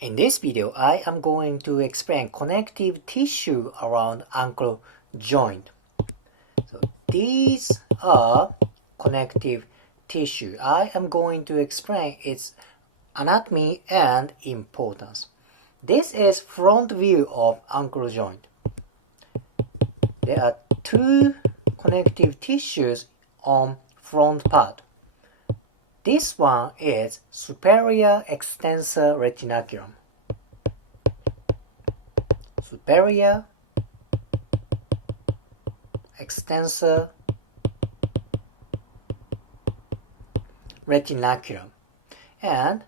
In this video, I am going to explain connective tissue around ankle joint. So these are connective tissue. I am going to explain its anatomy and importance. This is front view of ankle joint. There are two connective tissues on front part. This one is superior extensor retinaculum. Superior extensor retinaculum. And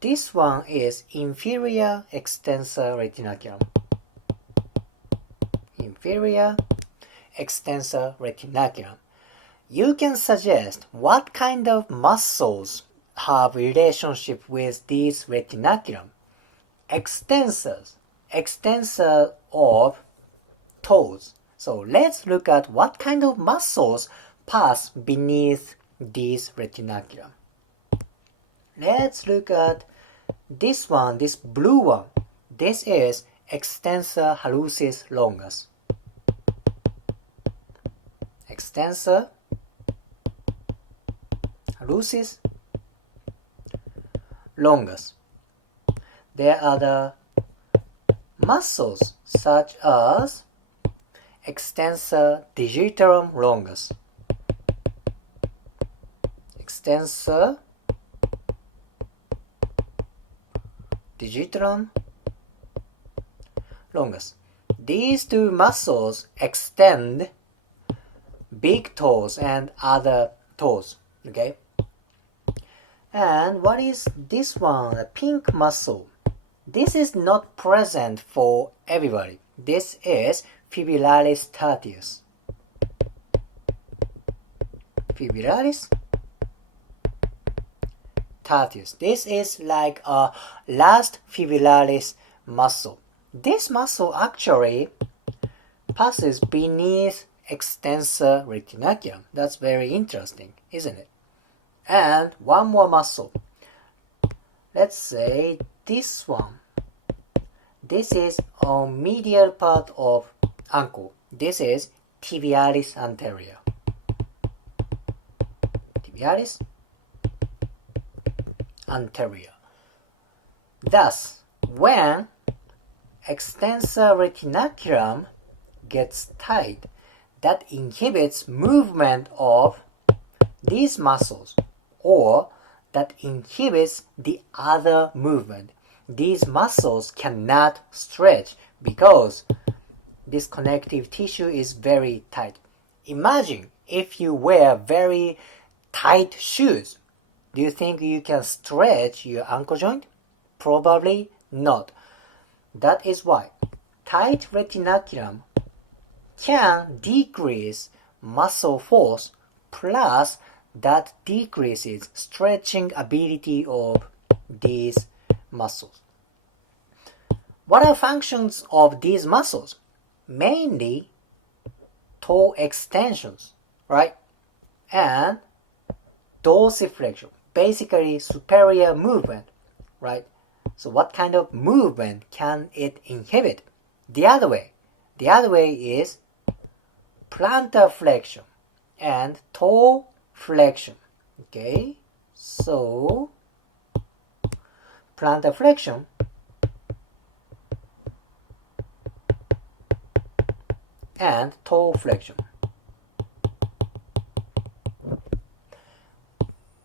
this one is inferior extensor retinaculum. Inferior extensor retinaculum. You can suggest what kind of muscles have relationship with these retinaculum. Extensor of toes. So let's look at what kind of muscles pass beneath these retinaculum. Let's look at this one, this blue one. This is extensor hallucis longus. Extensor hallucis longus. There are the muscles such as extensor digitorum longus. Extensor digitorum longus. These two muscles extend big toes and other toes. Okay? And what is this one? A pink muscle. This is not present for everybody. This is fibularis tertius. Fibularis tertius. This is like a last fibularis muscle. This muscle actually passes beneath extensor retinaculum. That's very interesting, isn't it? And one more muscle. Let's say this one. This is on medial part of ankle. This is tibialis anterior. Tibialis anterior. Thus, when extensor retinaculum gets tight, that inhibits movement of these muscles, or that inhibits the other movement. These muscles cannot stretch because this connective tissue is very tight. Imagine if you wear very tight shoes. Do you think you can stretch your ankle joint? Probably not. That is why tight retinaculum can decrease muscle force, plus that decreases stretching ability of these muscles. What are functions of these muscles? Mainly toe extensions, right? And dorsiflexion, basically superior movement, right? So what kind of movement can it inhibit? The other way is plantar flexion and toe flexion. Okay, so plantar flexion and toe flexion.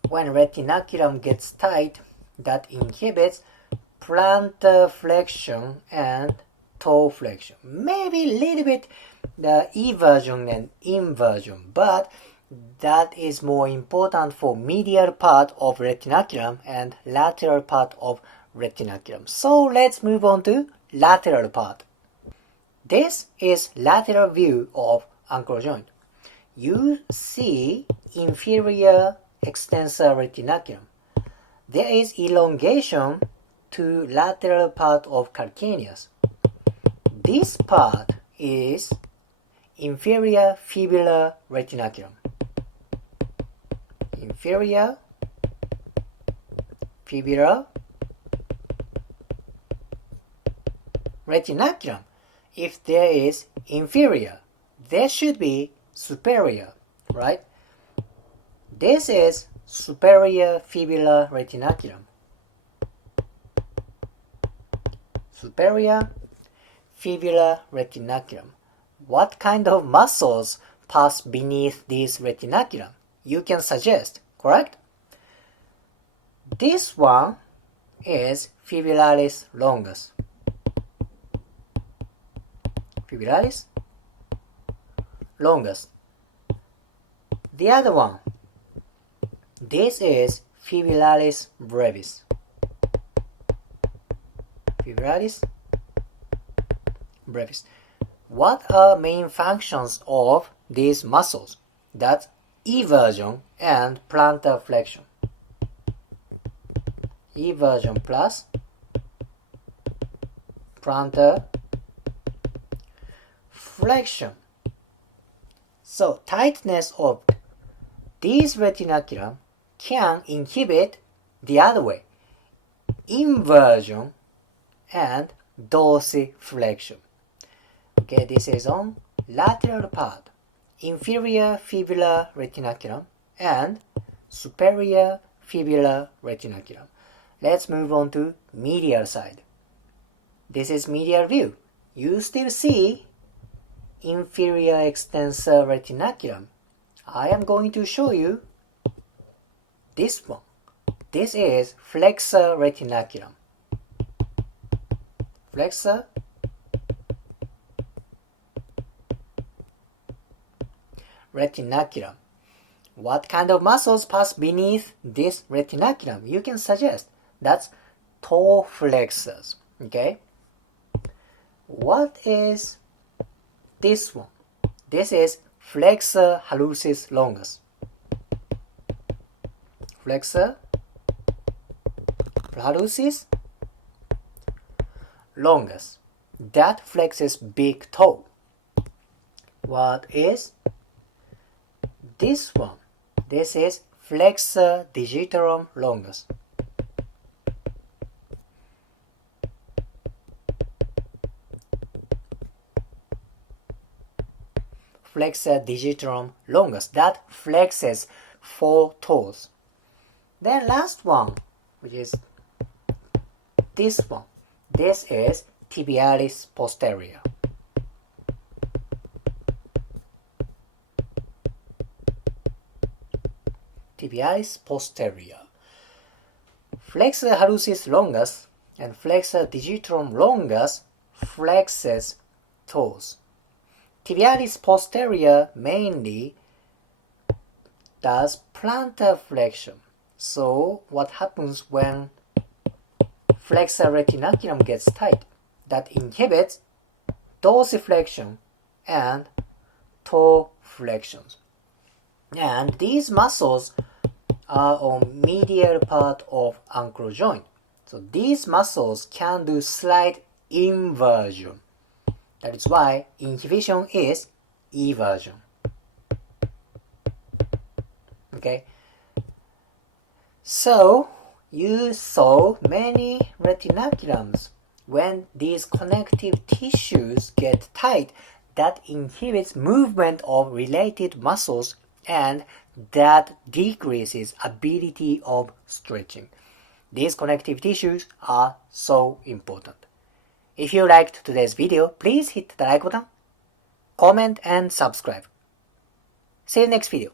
When retinaculum gets tight, that inhibits plantar flexion and toe flexion. Maybe a little bit the eversion and inversion, but that is more important for medial part of retinaculum and lateral part of retinaculum. So let's move on to lateral part. This is lateral view of ankle joint. You see inferior extensor retinaculum. There is elongation to lateral part of calcaneus. This part is inferior fibular retinaculum. Inferior. インフェリアフィビュラーレティナキュラム。 This part is inferior fibular retinaculum. Inferior fibular retinaculum. フィビュラ Inferior fibular retinaculum. フィビュラ Inferior fibular retinaculum. retinaculum. If there is inferior, there should be superior, right? This is superior fibular retinaculum. Superior fibular retinaculum. What kind of muscles pass beneath this retinaculum? You can suggest, correct? This one is fibularis longus. Fibularis longus. The other one, this is fibularis brevis. Fibularis brevis. What are main functions of these muscles? That's eversion and plantar flexion. Eversion plus plantar flexion. So tightness of these retinaculum can inhibit the other way, inversion and dorsiflexion. Okay, this is on lateral part, inferior fibular retinaculum and superior fibular retinaculum. Let's move on to medial side. This is medial view. You still see inferior extensor retinaculum. I am going to show you this one. This is flexor retinaculum. Flexor retinaculum. What kind of muscles pass beneath this retinaculum? You can suggest. That's toe flexors. Okay. What is this one? This is flexor hallucis longus. Flexor hallucis longus. That flexes big toe. What is this one? This is flexor digitorum longus. Flexor digitorum longus. That flexes 4 toes. Then last one, which is this one. This is tibialis posterior. Tibialis posterior. Flexor hallucis longus and flexor digitorum longus flexes toes. Tibialis posterior mainly does plantar flexion. So what happens when flexor retinaculum gets tight? That inhibits dorsiflexion and toe flexions. And these muscles are on medial part of ankle joint. So these muscles can do slight inversion. That is why inhibition is eversion. Okay. So you saw many retinaculums. When these connective tissues get tight, that inhibits movement of related muscles and that decreases ability of stretching. These connective tissues are so important. If you liked today's video, please hit the like button, comment and subscribe. See you next video.